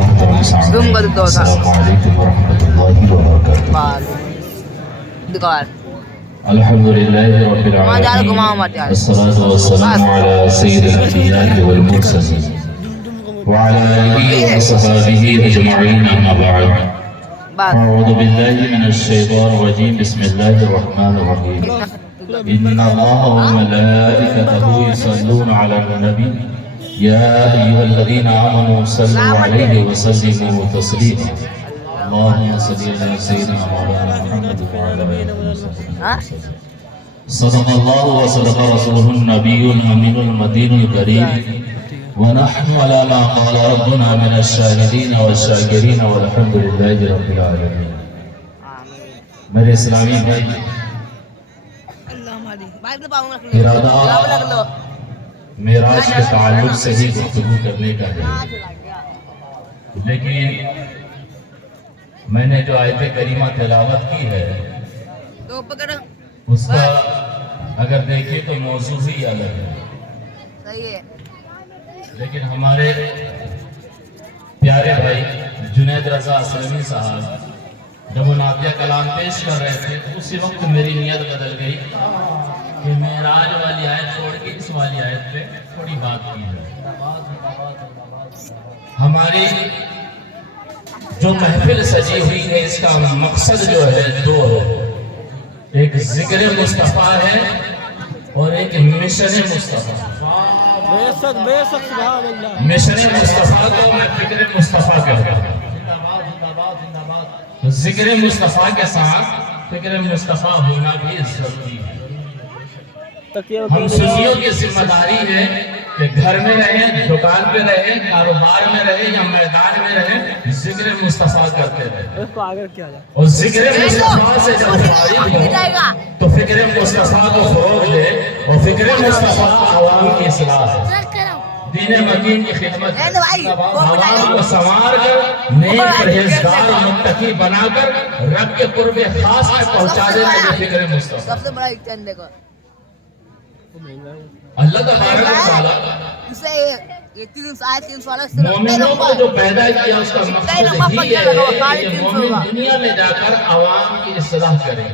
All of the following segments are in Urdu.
محترم سامعین السلام علیکم ورحمۃ اللہ وبرکاتہ۔ الحمدللہ رب العالمین والصلاة والسلام علی سید الانبیاء والمرسلین وعلی آلہ وصحبہ اجمعین اما بعد۔ اعوذ باللہ من الشیطان الرجیم بسم اللہ الرحمن الرحیم۔ ان اللہ وملائکتہ یصلون علی النبی یا ایھا الذین آمنوا صلوا علیہ وسلموا تسلیما۔ اللہم صلی علی سیدنا مولانا محمد وعلی آلہ وسلم۔ صدق اللہ وصدق رسولہ النبی الامین المدین الکریم ونحن علی ما قال ربنا من الشاہدین والشاکرین والحمدللہ رب العالمین۔ میرے اسلامی بھائی، ارادہ معراج کے تعلق سے ہی گفتگو کرنے کا ہے، لیکن میں نے جو آیت کریمہ تلاوت کی ہے اس کا اگر دیکھیں تو موضوع ہی الگ ہے، لیکن ہمارے پیارے بھائی جنید رضا اسلمی صاحب جب وہ نعتیہ کلام پیش کر رہے تھے تو اسی وقت میری نیت بدل گئی کہ معراج والی آیت چھوڑ کے اس والی آیت پہ تھوڑی بات کی ہے۔ ہماری جو محفل سجی ہوئی ہے اس کا مقصد جو ہے دو ہے، ایک ذکر مصطفیٰ ہے اور ایک مشن مصطفیٰ۔ مشن مصطفیٰ کو میں فکر مصطفیٰ کہتا ہوں، ذکر مصطفیٰ کے ساتھ فکر مصطفیٰ ہونا بھی ضروری ہے۔ ہم سنیوں کی ذمہ داری ہے کہ گھر میں رہیں، دکان پہ رہیں، کاروبار میں رہیں یا میدان میں رہیں، ذکر مصطفیٰ کرتے رہیں، اور ذکر مصطفیٰ سے جب فارغ ہو تو فکر مصطفیٰ کو فروغ دے، اور فکر مصطفیٰ عوام کی اصلاح ہے، دین مدین کی خدمت ہے، عوام کو سنوار کر نیک پرہیزگار متقی بنا کر رب کے قرب خاص میں پہنچا دینا، یہ فکر مصطفیٰ۔ سب سے بڑا ایکشن دیکھو اللہ تبارک و تعالیٰ مومنوں کو جو پیدا کیا اس کا مقصد ہی ہے کہ مومن دنیا میں جا کر عوام کی اصلاح کریں،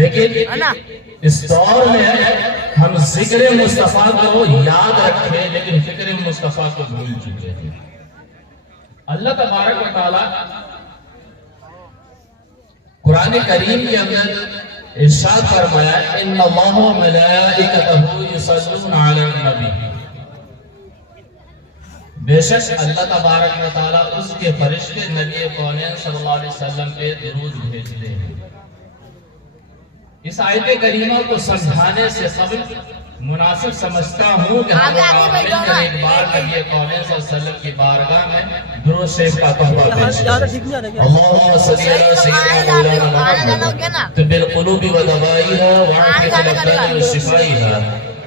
لیکن اس دور میں ہم ذکر مصطفیٰ کو یاد رکھیں لیکن فکر مصطفیٰ کو بھول چکے ہیں۔ اللہ تبارک و تعالیٰ قرآن کریم کے اندر ارشاد فرمایا ان اللہ و ملائکتہ یصلون علی النبی، بے شک اللہ تبارک و تعالیٰ اس کے فرشتے نبی کونین صلی اللہ علیہ وسلم پہ درود بھیجتے ہیں۔ اس آیت کریمہ کو سمجھانے سے قبل مناسب سمجھتا ہوں کہ ہم ایک بار نبی کونین صلی اللہ علیہ وسلم کی بارگاہ میں درود شریف کا تحفہ پیش کریں۔ اللہم صلی علی سیدنا مولانا محمد طب القلوب و دوائیہا وعافیت الابدان و شفائیہا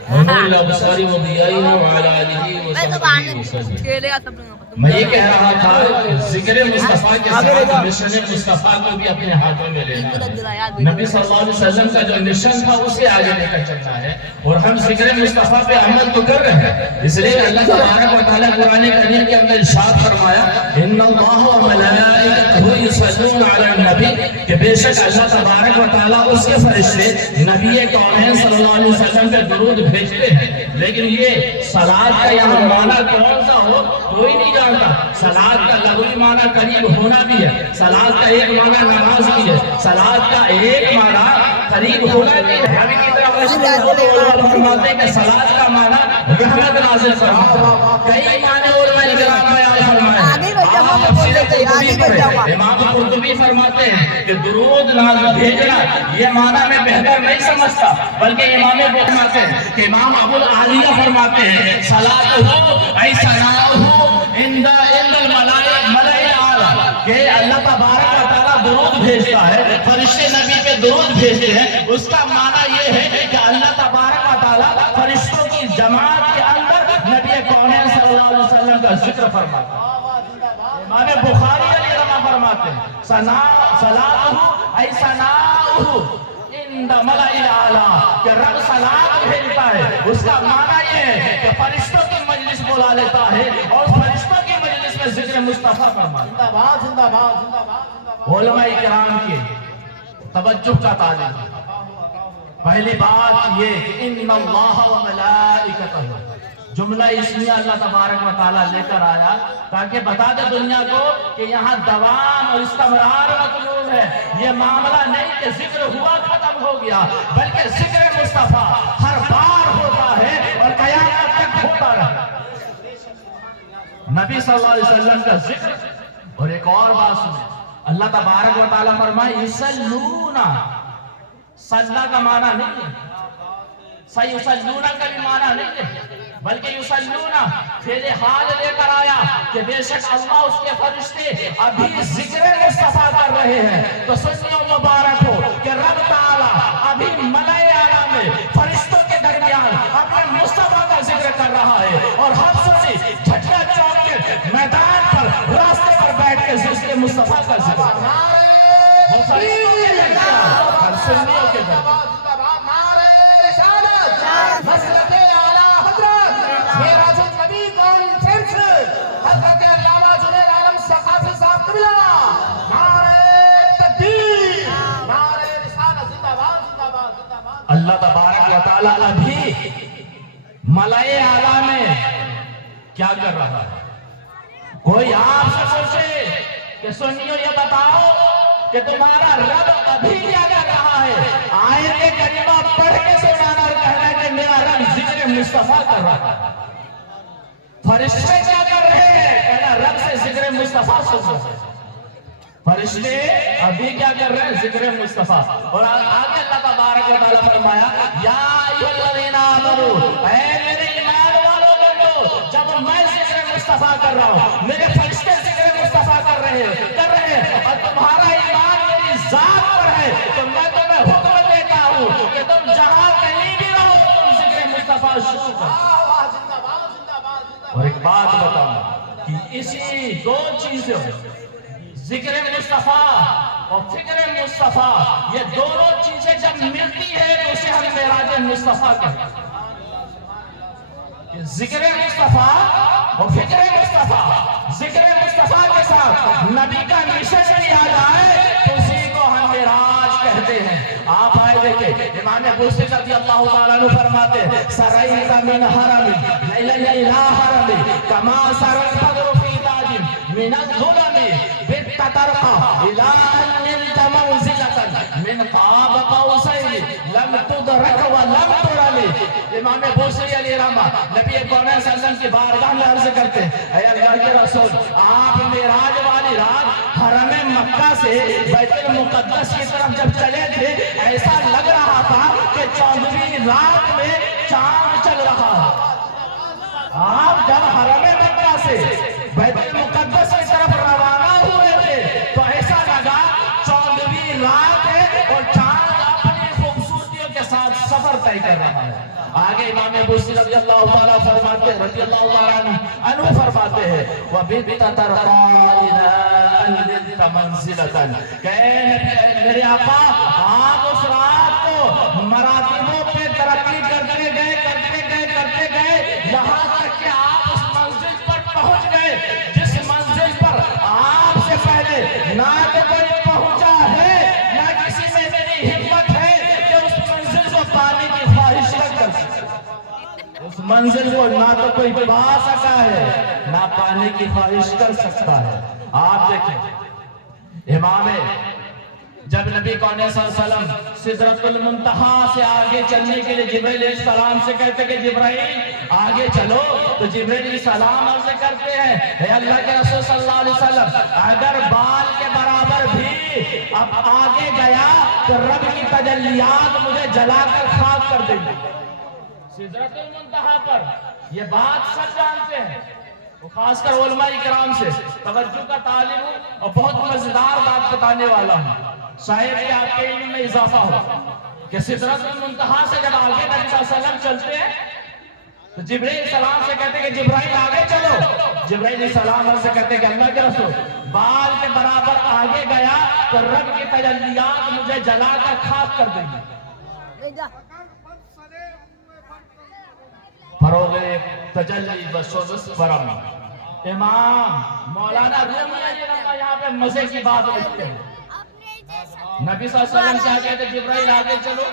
ونور الابصار و ضیائیہا وعلی آلہ و صحبہ وسلم۔ میں یہ کہہ رہا تھا کہ ذکر مصطفیٰ کے ساتھ مشن مصطفیٰ کو بھی اپنے ہاتھوں میں لینا ہے۔ نبی صلی اللہ علیہ وسلم کا جو مشن تھا اسے آگے لے کر چلنا ہے، اور ہم ذکر مصطفیٰ پہ عمل تو کر رہے ہیں، اس لیے اللہ تبارک و تعالیٰ قرآن کریم کے اندر ارشاد فرمایا ان اللہ و ملائکتہ یصلون علی النبی، کہ بے شک اللہ تبارک و تعالیٰ اس کے فرشتے نبی کونین صلی اللہ علیہ وسلم پہ درود بھیجتے ہیں۔ لیکن یہ صلاۃ کا یہاں معنی کون سا ہو کوئی نہیں جانتا۔ صلاۃ کا لغوی معنی قریب ہونا بھی ہے، صلاۃ کا ایک معنی نماز بھی ہے، صلاۃ کا ایک معنی قریب ہونا بھی ہے۔ ابھی کی طرف علماء فرماتے ہیں کہ صلاۃ کا معنی رحمت نازل فرمانا، کئی معنی علماء کرام نے فرمایا۔ امام قرطبی فرماتے ہیں کہ درود نازل بھیجنا یہ معنی میں بہتر نہیں سمجھتا، بلکہ امام فرماتے ہیں کہ امام ابو العالیہ فرماتے ہیں صلاۃ ای ثناء عند الملائکۃ اعلی، کہ اللہ تبارک و تعالیٰ درود بھیجتا ہے، فرشتے نبی پہ درود بھیجتے ہیں، اس کا معنی یہ ہے کہ اللہ تبارک و تعالیٰ فرشتوں کی جماعت کے اندر نبی کونین صلی اللہ علیہ وسلم کا ذکر فرماتا ہے۔ امام بخاری علیہ رحمہ فرماتے ہیں صلاۃ ای ثناء عند ملأ الاعلی، کہ رب صلاۃ بھیجتا ہے، اس کا معنی یہ ہے کہ فرشتوں کی مجلس بلا لیتا ہے اور فرشتوں میں ذکر مصطفیٰ فرمایا۔ زندہ باد زندہ باد زندہ باد زندہ باد۔ علماء کرام کی توجہ کا تعلیم۔ پہلی بات یہ کہ ان اللہ و ملائکتہ، جملہ اسمیہ اللہ تبارک و تعالیٰ لے کر آیا تاکہ بتا دے دنیا کو کہ یہاں دوام اور استمرار مطلوب ہے۔ یہ معاملہ نہیں کہ ذکر ہوا ختم ہو گیا، بلکہ ذکر مصطفیٰ ہر بار ہوتا ہے اور قیامت تک ہوتا رہے۔ نبی صلی اللہ علیہ وسلم کا ذکر۔ اور ایک اور بات سنیں، اللہ تبارک و تعالیٰ فرمائے یصلون، سجدہ کا معنی نہیں ہے، سیصلون کا بھی معنی نہیں ہے، بلکہ یصلون فعل حال لے کر آیا کہ بے شک اللہ اس کے فرشتے ابھی ذکر مصطفیٰ کر رہے ہیں۔ تو سنیو مبارک ہو کہ رب تعالیٰ ابھی ملائے اعلیٰ میں فرشتوں کے درمیان اپنے مصطفیٰ کا ذکر کر رہا ہے، اور ہم سنی جھٹکا چوک کے میدان پر راستے پر بیٹھ کے ذکر مصطفیٰ کا ذکر کر رہا ہے۔ وہ فرشتوں کے درمیان اور سنیوں کے درمیان۔ مسلک اعلیٰ حضرت معراج النبی کانفرنس حضرت علامہ جنید عالم ثقافی صاحب قبلہ، نعرہ تکبیر، نعرہ رسالت، زندہ باد زندہ باد زندہ باد۔ اللہ تبارک و تعالیٰ ابھی ملائے اعلیٰ میں کیا کر رہا ہے؟ کوئی آپ سے پوچھے کہ سنیو یہ بتاؤ کہ تمہارا رب ابھی کیا کر رہا ہے؟ آیت کریمہ پڑھ کے سنانا اور کہنا کہ میرا رب ذکر مصطفیٰ کر رہا ہے۔ فرشتے کیا کر رہے ہیں؟ کہنا رب سے ذکر مصطفیٰ سن رہے ہیں۔ فرشتے ابھی کیا کر رہے ہیں؟ ذکر مصطفیٰ۔ اور آگے اللہ تبارک و تعالیٰ فرمایا یا ایھا الذین آمنوا، اے میرے ایمان والوں بندو، جب میں ذکر مصطفیٰ کر رہا ہوں، میرے فرشتے ذکر مصطفیٰ کر رہے ہیں اور تمہارا ایمان میری ذات پر ہے، تو میں تمہیں حکم دیتا ہوں کہ تم جہاں کہیں بھی رہو تم ذکر مصطفیٰ شروع کرو۔ اور ایک بات بتاؤں کہ اسی دو چیزوں ذکر مصطفیٰ اور فکر مصطفیٰ، یہ دونوں چیزیں جب ملتی ہے تو اسے ہم معراج مصطفیٰ کہتے ہیں۔ ذکر مصطفیٰ اور فکر مصطفیٰ، ذکر مصطفیٰ کے ساتھ نبی کا مشن بھی آ جائے تو اسی کو ہم معراج کہتے ہیں۔ آپ آئے دیکھیں امام بوسری رضی اللہ تعالیٰ عنہ فرماتے ہیں سرائیت من حرم لیلا الى حرم کما سر الفجر فی تاج من الظلم بالتطرق الى ان نلت منزلة من قاب قوسین لم تدرک ولم ترمی۔ امام بوسری علیہ رحمہ نبی اکرم صلی اللہ علیہ وسلم کی بارگاہ میں عرض کرتے ہیں اے اللہ کے رسول، آپ معراج والی رات حرم مکہ سے بیت المقدس کی طرف جب چلے تھے ایسا لگ رہا تھا کہ 14ویں رات میں چاند چل رہا ہے۔ آپ جب حرم مکہ سے بیت المقدس کی طرف روانہ ہوئے تھے تو ایسا لگا 14ویں رات ہے اور چاند اپنی خوبصورتیوں کے ساتھ سفر طے کر رہا ہے۔ آگے امام بوسری رضی اللہ تعالیٰ فرماتے ہیں رضی اللہ تعالیٰ عنہ فرماتے ہیں وَبِالتَّرْقَى إِلَىٰ أَنْ نِلْتَ مَنْزِلَةً، کہ میرے آقا آپ اس رات کو مراتبوں پہ ترقی کرتے گئے یہاں تک کہ آپ اس منزل پر پہنچ گئے جس منزل پر آپ سے پہلے نہ تو کوئی پہنچا ہے نہ کسی میں میری ہمت ہے کہ اس منزل کو پانے کی خواہش نہ کر سکے۔ اس منزل کو نہ تو کوئی پا سکا ہے نہ پانے کی خواہش کر سکتا ہے۔ آپ دیکھیں امام جب نبی کون صلی اللہ علیہ وسلم سدرۃ المنتہا سے آگے چلنے کے لیے جبرائیل علیہ السلام سے کہتے کہ جبرائیل آگے چلو، تو جبرائیل علیہ السلام عرض کرتے ہیں اے اللہ کے رسول صلی اللہ علیہ وسلم، اگر بال کے برابر بھی اب آگے گیا تو رب کی تجلیات مجھے جلا کر خاک کر دیں گے۔ سدرۃ المنتہا پر یہ بات سب جانتے ہیں، خاص کر علماء کرام سے توجہ کا طالب ہوں اور بہت مزیدار بات بتانے والا ہوں، شاید کہ آپ کے علم میں اضافہ ہو کہ سدرۃ المنتہا سے جب آگے نبی صلی اللہ علیہ وسلم چلتے ہیں تو جبرائیل السلام سے کہتے ہیں کہ جبرائیل آگے چلو، جبرائیل السلام سے کہتے ہیں کہ اللہ کے رسول بال کے برابر آگے گیا تو رب کی تجلیات مجھے جلا کر خاک کر دیں گے۔ فروغ تجلی بسوس برم امام مولانا رومی علیہ السلام یہاں پہ مزے کی بات ہوتی ہے. نبی صلی اللہ علیہ وسلم کیا کہتے ہیں؟ جبرائیل آگے چلو.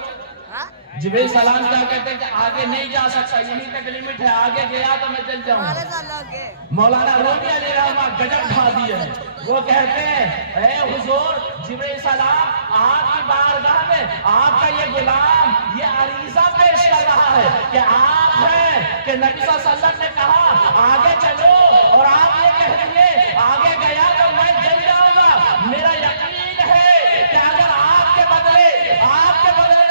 جبرائیل سلام کیا کہتے ہیں کہ آگے نہیں جا سکتا، یہی تک لمٹ ہے، آگے گیا تو میں چل جاؤں گا. مولانا رومی علیہ السلام گجب ڈھا دیے. وہ کہتے ہیں اے حضور جبرائیل سلام آپ کی بارگاہ میں آپ کا یہ غلام یہ عریضہ پیش کر رہا ہے کہ آپ ہیں کہ نبی صلی اللہ علیہ وسلم نے کہا آگے چلو، اور آپ یہ کہہ دیے آگے گیا تو میں چل جاؤں گا. میرا یقین ہے کہ اگر آپ کے بدلے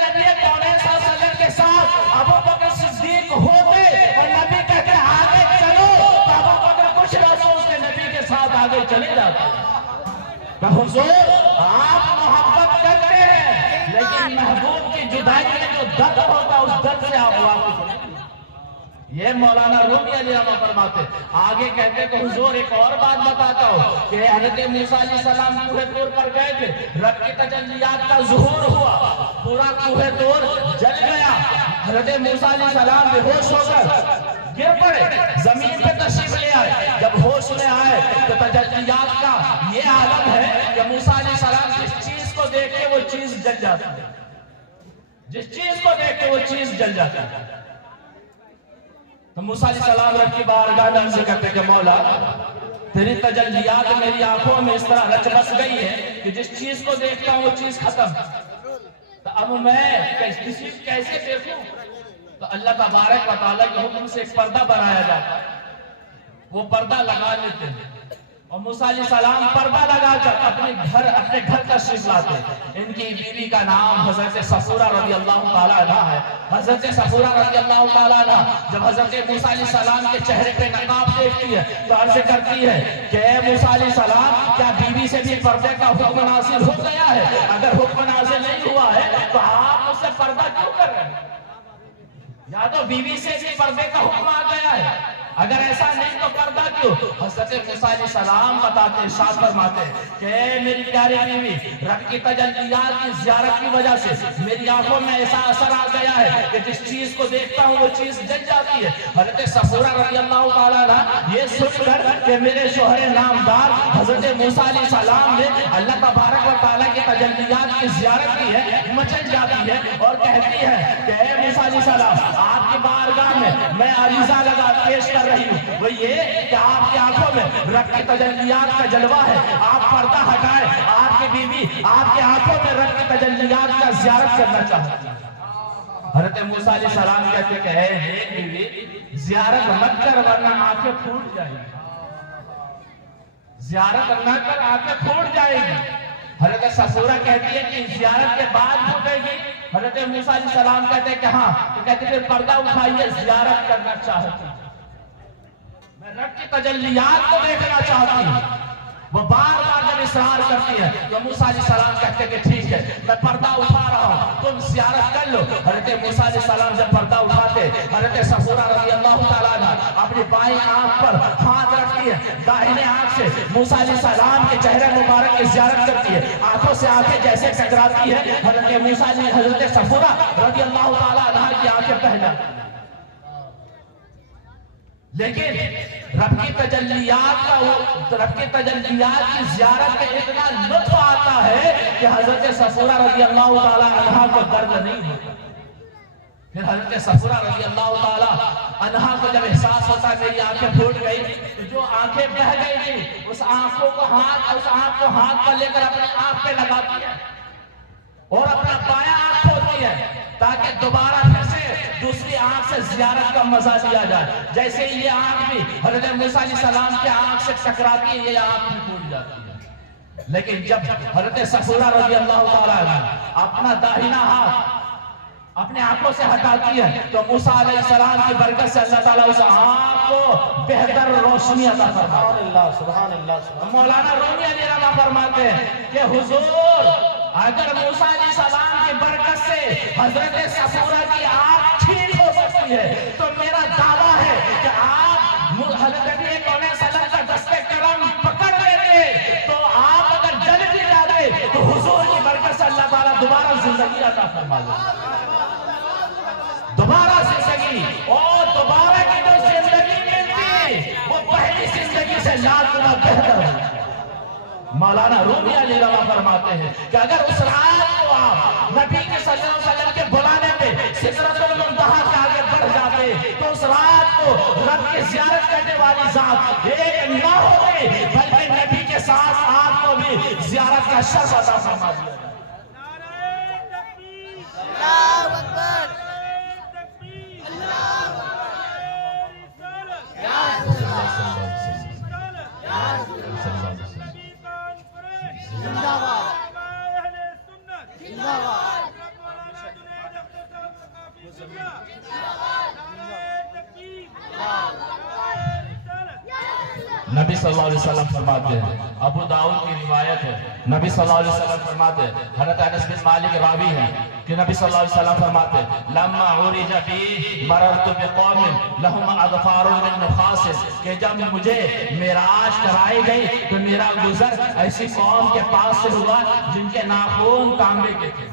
نبی کونین صلی اللہ علیہ وسلم کے ساتھ ابو بکر صدیق ہوتے اور نبی کہتے آگے چلو تو ابو بکر کچھ نہ سوچ کے نبی کے ساتھ آگے چلے جاتے. کہ حضور آپ محبت کرتے ہیں لیکن محبوب کی جدائی میں جو درد ہوتا ہے اس درد سے آپ واقف نہیں. یہ مولانا رومی علیہ السلام فرماتے. آگے کہتے کہ حضور ایک اور بات بتاتا ہوں کہ حضرت موسیٰ علیہ السلام کوہ طور پر گئے تھے، رب کی تجلیات کا ظہور ہوا، پورا کوہ طور جل گیا. حضرت موسیٰ علیہ السلام بے ہوش ہو کر گر پڑے، زمین پہ تشریف لے آئے. جب ہوش میں آئے تو تجلیات کا یہ عالم ہے کہ موسیٰ علیہ السلام جس چیز کو دیکھ کے وہ چیز جل جاتی ہے، جس چیز کو دیکھ کے وہ چیز جل جاتی ہے. تو موسیٰ علیہ السلام رب کی بارگاہ میں عرض کرتے کہ مولا تیری تجلیات میری آنکھوں میں اس طرح رچ بس گئی ہے کہ جس چیز کو دیکھتا ہوں وہ چیز ختم. تو اب میں کیسے دیکھوں؟ تو اللہ تبارک و تعالیٰ کے حکم سے ایک پردہ بنایا جاتا ہے، وہ پردہ لگا لیتے ہیں اور موسیٰ علیہ السلام پردہ لگا کر اپنے گھر تشریف لاتے. ان کی بیوی کا نام حضرت صفورہ رضی اللہ تعالیٰ عنہ ہے. حضرت صفورہ رضی اللہ تعالیٰ عنہ جب حضرت موسیٰ علیہ السلام کے چہرے پہ نقاب دیکھتی ہے تو عرض کرتی ہے کہ اے موسیٰ علیہ السلام کیا بیوی سے بھی پردے کا حکم نازل ہو گیا ہے؟ اگر حکم نازل نہیں ہوا ہے تو آپ مجھ سے پردہ کیوں کر رہے ہیں؟ یا تو بیوی سے بھی پردے کا حکم آ گیا ہے، اگر ایسا نہیں تو پردہ کیوں؟ حضرت موسیٰ علیہ السلام بتاتے ارشاد فرماتے کہ اے میری پیاری بیوی رب کی تجلیات کی زیارت کی وجہ سے میری آنکھوں میں ایسا اثر آ گیا ہے کہ جس چیز کو دیکھتا ہوں وہ چیز جل جاتی ہے. حضرت صفورہ رضی اللہ تعالیٰ عنہ یہ سن کر کہ میرے شوہر نامدار حضرت موسیٰ علیہ السلام نے اللہ تبارک و تعالیٰ کی تجلیات کی زیارت کی ہے مچل جاتی ہے اور کہتی ہے کہ اے موسیٰ علیہ السلام آپ کی بارگاہ میں عریضہ لگا پیش کر رہی ہوں، وہ یہ کہ آپ کی آنکھوں میں رب کی تجلیات کا جلوہ ہے، آپ پردہ ہٹائیں. آپ کی بیوی آپ کی آنکھوں میں رب کی تجلیات کا زیارت کرنا چاہتی ہے. حضرت موسیٰ علیہ السلام کہتے کہ اے بیوی زیارت مت کر ورنہ آنکھیں پھوٹ جائیں گی، زیارت نہ کر آنکھیں پھوٹ جائیں گی. حضرت صفورہ کہتی ہے کہ زیارت کے بعد پھوٹے گی. حضرت موسیٰ علیہ السلام کہتے ہیں کہ ہاں. تو کہتے ہیں پردہ اٹھائیے، زیارت کرنا چاہتی ہوں، میں رب کی تجلیات کو دیکھنا چاہتی ہوں. وہ بار بار جب اصرار کرتی ہے تو موسیٰ علیہ السلام کہتے ہیں کہ ٹھیک ہے میں پردہ اٹھا رہا ہوں، تم زیارت کر لو. حضرت موسیٰ علیہ السلام جب پردہ اٹھاتے حضرت صفورہ رضی اللہ تعالیٰ عنہ اپنی بائیں آنکھ پر ہاتھ رکھتی ہے، داہنے آنکھ سے موسیٰ علیہ السلام کے چہرے مبارک کی زیارت کرتی ہے. آنکھوں سے آنکھیں جیسے ٹکراتی ہے حضرت صفورہ رضی اللہ تعالیٰ عنہ کی آنکھیں پہلا. لیکن رب کی تجلیات کی زیارت میں اتنا لطف آتا ہے کہ حضرت صفورہ رضی اللہ تعالیٰ عنہ کو درد نہیں ہوتا. پھر حضرت صفورہ رضی اللہ تعالیٰ عنہ کو جب احساس ہوتا ہے میری آنکھیں پھوٹ گئی تو جو آنکھیں بہہ گئی تھی اس آنکھ کو ہاتھ پر لے کر اپنے آنکھ پہ لگاتی ہے اور اپنا بایاں آنکھ کھولتی ہے تاکہ دوبارہ پھر سے دوسری آنکھ سے زیارت کا مزہ لیا جائے. جیسے یہ آنکھ بھی حضرت موسیٰ علیہ السلام کے آنکھ سے ٹکراتی ہے یہ آنکھ بھی پھوٹ جاتی ہے. لیکن جب حضرت صفورہ رضی اللہ تعالیٰ عنہ اپنا داہنا ہاتھ اپنے آنکھوں سے ہٹاتی ہے تو موسیٰ علیہ السلام کی برکت سے اللہ تعالیٰ اس آنکھ کو بہتر روشنی عطا فرماتا ہے. سبحان اللہ. مولانا رومی علیہ السلام فرماتے ہیں کہ حضور اگر موسیٰ علیہ السلام کی برکت سے حضرت صفورہ کی آنکھ ٹھیک ہو سکتی ہے تو میرا دعویٰ ہے کہ آپ حضرت نبی کونین صلی اللہ علیہ وسلم کا دست کرم پکڑ لیتے تو آپ اگر جل بھی جاتے تو حضور کی برکت سے اللہ تعالیٰ دوبارہ زندگی عطا فرما دیتا. دوبارہ زندگی اور دوبارہ کی جو زندگی ملتی وہ پہلی زندگی سے لاکھ گنا بہتر ہے۔ مولانا رومی علی رضا فرماتے ہیں کہ اگر اس رات کو آپ نبی کے صلی اللہ علیہ وسلم کے بلانے پہ سدرۃ المنتہا کے آگے بڑھ جاتے تو اس رات کو رب کی زیارت کرنے والی ذات ایک نہ ہوتے بلکہ نبی کے ساتھ آپ کو بھی زیارت کا شرف عطا فرما دیا۔ اللہ اکبر، نبی صلی اللہ علیہ وسلم فرماتے ہیں، ابو داؤد کی روایت ہے، نبی صلی اللہ علیہ وسلم فرماتے ہیں، حضرت انس بن مالک راوی ہیں کہ نبی صلی اللہ علیہ وسلم فرماتے ہیں لما عرج بی مررت بقوم لهم اظفار من نخاس، کہ جب مجھے معراج کرائی گئی تو میرا گزر ایسی قوم کے پاس سے ہوا جن کے ناخن تانبے کے تھے۔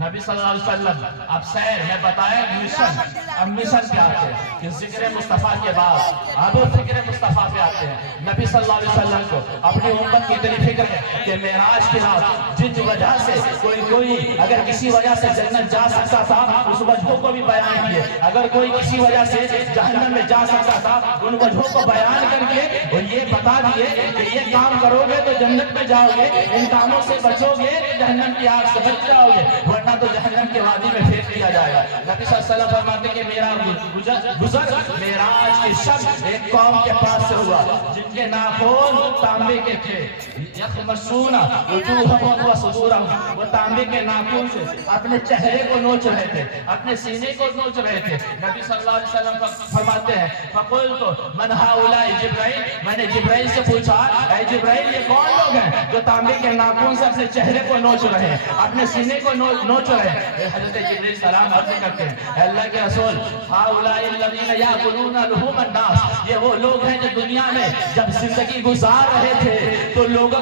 نبی صلی اللہ علیہ وسلم اب سیر میں بتایا مشن، اب مشن پہ آتے ہیں کہ ذکر مصطفیٰ کے بعد اب فکر مصطفیٰ پہ آتے ہیں۔ نبی صلی اللہ علیہ وسلم کو اپنی امت کی اتنی فکر ہے کہ معراج کی رات جن وجہ سے کوئی اگر کسی وجہ سے جنت جا سکتا تھا اس وجہوں کو بھی بیان کیے، اگر کوئی کسی وجہ سے جہنم میں جا سکتا تھا ان وجہوں کو بیان کر کے اور یہ بتا دیے کہ یہ کام کرو گے تو جنت میں جاؤ گے، ان کاموں سے بچو گے تو جہنم کی آگ سے بچ جاؤ گے، ورنہ تو جہنم کے وادی میں پھینک دیا جائے گا۔ نبی صلی اللہ علیہ وسلم فرماتے ہیں کہ میرا گزر معراج کی شب ایک قوم کے پاس سے ہوا جن کے ناخن تانبے کے تھے، یخمسون وجوہہم وصدورہم، وہ تانبے کے ناخن سے اپنے چہرے کو نوچ رہے تھے، اپنے سینے کو نوچ رہے تھے۔ نبی صلی اللہ علیہ وسلم فرماتے ہیں فقلت من ہؤلاء جبرائیل، میں نے جبرائیل سے پوچھا اے جبرائیل یہ کون لوگ ہیں جو تانبے کے ناخن سے اپنے چہرے کو نوچ رہے ہیں، اپنے سینے کو نوچ رہے ہیں؟ حضرت جبرائیل سلام عرض کرتے ہیں اے اللہ کے رسول ہؤلاء الذین یاکلون لحوم الناس، یہ وہ لوگ ہیں جو دنیا میں جب زندگی گزار رہے تھے تو لوگوں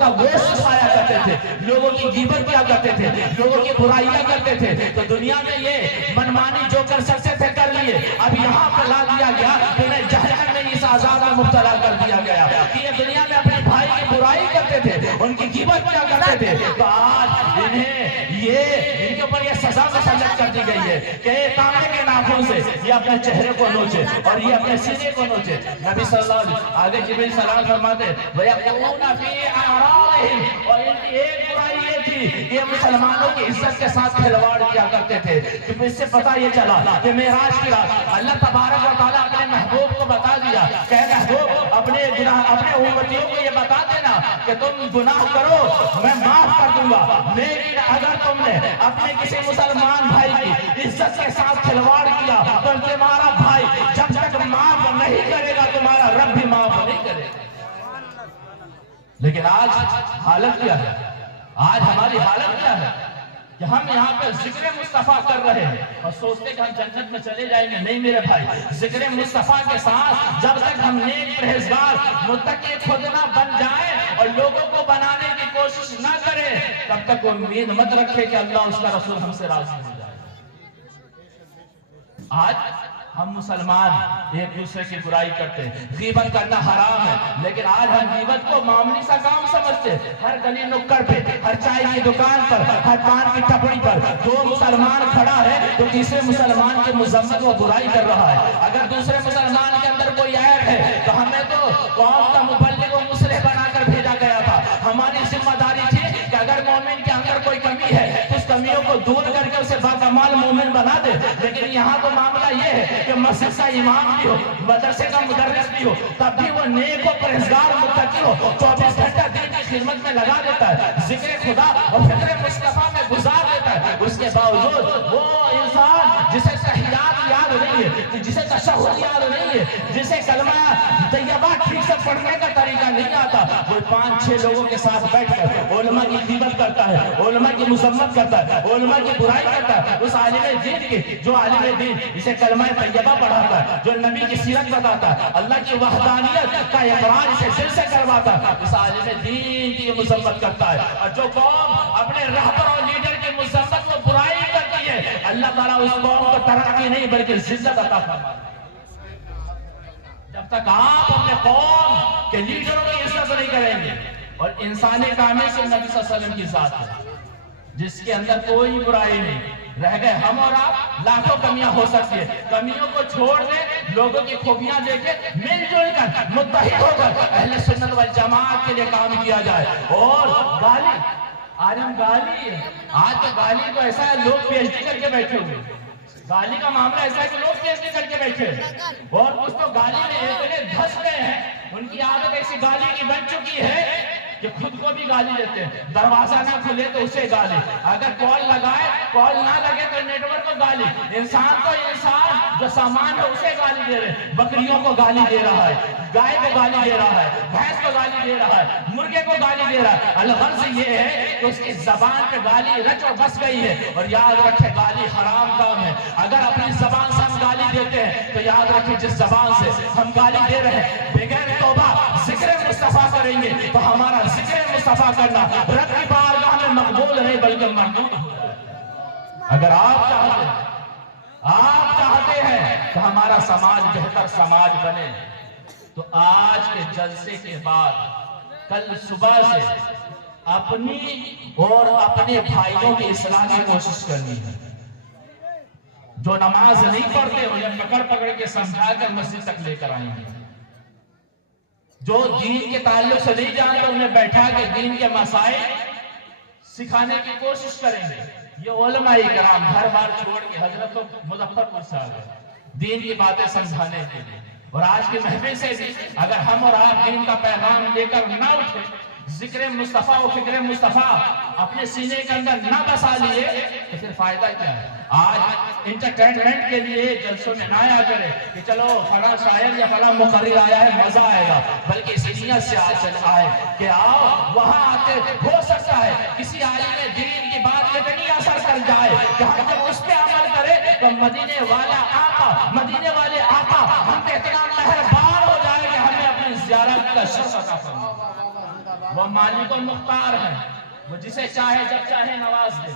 کا گوشت کھایا کرتے تھے، لوگوں کی غیبت کیا کرتے تھے، لوگوں کی برائیاں کرتے تھے، تو دنیا میں یہ منمانی جو کر سکتے تھے کر لیے، اب یہاں پر لا دیا گیا تو انہیں جہنم میں اس عذاب میں مبتلا کر دیا گیا کہ یہ دنیا میں اپنے بھائی کی برائی کرتے تھے، ان کی غیبت کیا کرتے تھے، تو آج انہیں ان کے اوپر یہ سزا مسلط کر دی گئی ہے کہ تانبے کے ناخن سے یہ اپنے چہرے کو نوچے اور یہ اپنے سینے کو نوچے۔ نبی صلی اللہ علیہ وسلم آگے جبرائیل سلام فرماتے وَيَقْعُونَ فِي أَعْرَاضِهِمْ، اور ان کی ایک برائی یہ تھی کہ مسلمانوں کی عزت کے ساتھ کھلواڑ کیا کرتے تھے۔ تو اس سے پتہ یہ چلا کہ معراج کی رات اللہ تبارک و تعالیٰ اپنے محبوب کو بتا دیا کہ اے محبوب اپنے امتیوں کو یہ بتا دینا کہ تم گناہ کرو میں معاف کر دوں گا، لیکن اگر تم نے اپنے کسی مسلمان بھائی کی عزت کے ساتھ کھلواڑ کیا تو تمہارا بھائی جب تک معاف نہیں کرے گا تمہارا رب بھی معاف نہیں کرے گا۔ لیکن آج حالت کیا ہے؟ آج ہماری حالت کیا ہے کہ ہم یہاں پہ ذکر مصطفیٰ کر رہے ہیں اور سوچتے کہ ہم جنت میں چلے جائیں گے۔ نہیں میرے بھائی، ذکر مصطفیٰ کے ساتھ جب تک ہم نیک پرہیزگار متقی خود نہ بن جائیں اور لوگوں کو بنانے کی کوشش نہ کریں تب تک وہ امید مت رکھے کہ اللہ اس کا رسول ہم سے راضی ہو جائے۔ آج ہم مسلمان ایک دوسرے کی برائی کرتے ہیں، غیبت کرنا حرام ہے، لیکن آج ہم غیبت کو معمولی سا کام سمجھتے ہیں۔ ہر گلی نکڑ پہ، ہر چائے کی دکان پر، ہر پان کی ٹپڑی پر دو مسلمان کھڑا ہے تو تیسرے مسلمان کی مذمت و برائی کر رہا ہے۔ اگر دوسرے مسلمان کے اندر کوئی عیب ہے تو ہمیں تو قوم کا مبلغ و مصلح بنا کر بھیجا گیا تھا۔ ہماری ذمہ داری تھی کہ اگر مومن کے اندر کوئی کمی ہے تو اس کمیوں کو دور کر کے اسے باکمال مومن بنا دے، لیکن یہاں تو معاملہ یہ ہے کہ مسجد کا امام بھی ہو، مدرسے کا مدرس بھی ہو، تب بھی وہ نیک و پرہیزگار متقی ہو، 24 گھنٹہ دین کی خدمت میں لگا دیتا ہے، ذکر خدا اور فکر مصطفیٰ میں گزار دیتا ہے، اس کے باوجود وہ انسان جسے تحیات یاد نہیں ہے، جسے تشہد یاد نہیں ہے، جسے کلمہ طیبہ ٹھیک سے پڑھنے کا طریقہ نہیں آتا، وہ 5-6 لوگوں کے ساتھ بیٹھ کر علماء کی غیبت کرتا ہے، علماء کی مذمت کرتا ہے، علماء کی برائی کرتا ہے۔ اس عالم دین کی جو عالم دین اسے کلمہ طیبہ پڑھاتا ہے، جو نبی کی سیرت بتاتا ہے، اللہ کی وحدانیت کا اقرار اسے دل سے کرواتا ہے، اس عالم دین کی مذمت کرتا ہے۔ اور جو قوم اپنے رہبر اور لیڈر کی مذمت و برائی کرتی ہے، اللہ تعالیٰ اس قوم کو ترقی نہیں بلکہ ذلت عطا فرماتا ہے۔ جب تک آپ اپنے قوم کے لیڈروں کی عزت نہیں کریں گے. اور انسانی کامل سے نبی صلی اللہ علیہ وسلم کی ذات ہے جس کے اندر کوئی برائی نہیں. رہ گئے ہم اور آپ, لاکھوں کمیاں ہو سکتی ہے, کمیوں کو چھوڑ دیں, لوگوں کی خوبیاں دیکھیں, مل جل کر متحد ہو کر اہل سنت والجماعت کے لیے کام کیا جائے. اور گالی, آج ہم گالی, آج تو گالی کو ایسا ہے لوگ پی ایچ ڈی کر کے بیٹھے ہوئے, گالی کا معاملہ ایسا ہے کہ لوگ پی ایچ ڈی کر کے بیٹھے ہیں. اور کچھ تو گالی میں اتنے دھس گئے ہیں, ان کی عادت ایسی گالی کی بن چکی ہے کہ خود کو بھی گالی دیتے ہیں. دروازہ نہ کھلے تو اسے گالی, اگر کال لگائے, کال نہ لگے تو نیٹ ورک کو گالی. انسان تو انسان جو سامان ہے اسے گالی دے رہے ہیں. بکریوں کو گالی دے رہا ہے, گائے کو گالی دے رہا ہے, بھینس کو گالی دے رہا ہے, مرغے کو گالی دے رہا ہے. الغرض یہ ہے کہ اس کی زبان پہ گالی رچ اور بس گئی ہے. اور یاد رکھے گالی حرام کام ہے. اگر اپنی زبان سے ہم گالی دیتے ہیں تو یاد رکھے جس زبان سے ہم گالی دے رہے ہیں بغیر توبہ ذکر مصطفیٰ کریں گے تو ہمارا ذکر مصطفیٰ کرنا رب کی بارگاہ میں مقبول نہیں بلکہ مردود ہو جائے. اگر آپ چاہتے ہیں کہ ہمارا سماج بہتر سماج بنے تو آج کے جلسے کے بعد کل صبح سے اپنی اور اپنے بھائیوں کی اصلاح کی کوشش کرنی ہے. جو نماز نہیں پڑھتے انہیں پکڑ کے سمجھا کر مسجد تک لے کر آئیں گے. جو دین کے تعلق سے نہیں جانتے انہیں بیٹھا کے دین کے مسائل سکھانے کی کوشش کریں گے. یہ علماء کرام گھر بار چھوڑ کے حضرت مظفر پور سے آ گئے دین کی باتیں سمجھانے کے لیے. اور آج کی محفل سے بھی اگر ہم اور آپ دین کا پیغام لے کر نہ اٹھے, ذکر مصطفیٰ و فکر مصطفیٰ اپنے سینے کے اندر نہ بسا لیے تو پھر فائدہ کیا ہے. آج انٹرٹینمنٹ کے لیے جلسوں میں نہ آیا کرے کہ چلو فلاں شاعر یا فلاں مقرر آیا ہے مزہ آئے گا, بلکہ اس نیت سے آئے کہ آؤ وہاں آتے ہو سکتا ہے کسی عالم دین کی بات اتنی اثر کر جائے کہ ہم جب اس پہ عمل کرے تو مدینے والا آقا, مدینے والے آقا ہم پہ اتنا مہربان ہو جائے کہ ہمیں اپنی زیارت کا شرف عطا فرمائے. وہ مالک المختار ہے, وہ جسے چاہے جب چاہے نواز دے,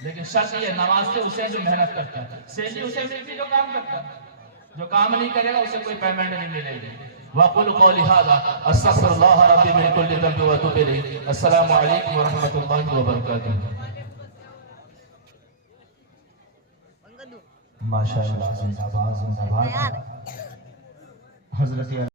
لیکن شرط یہ نوازتے اسے جو محنت کرتا ہے. سیلی اسے ملتی جو کام کرتا ہے, جو کام نہیں کرے گا اسے کوئی پیمنٹ نہیں ملے گی. وَقُلْ قَوْلِ هَذَا أَسْتَغْفِرُ اللَّهَ رَبِّي مِنْ كُلِّ ذَنبٍ وَأَتُوبُ إِلَيْهِ. السلام علیکم ورحمۃ اللہ وبرکاتہ. ماشاءاللہ, زندہ باد, زندہ باد. حضرت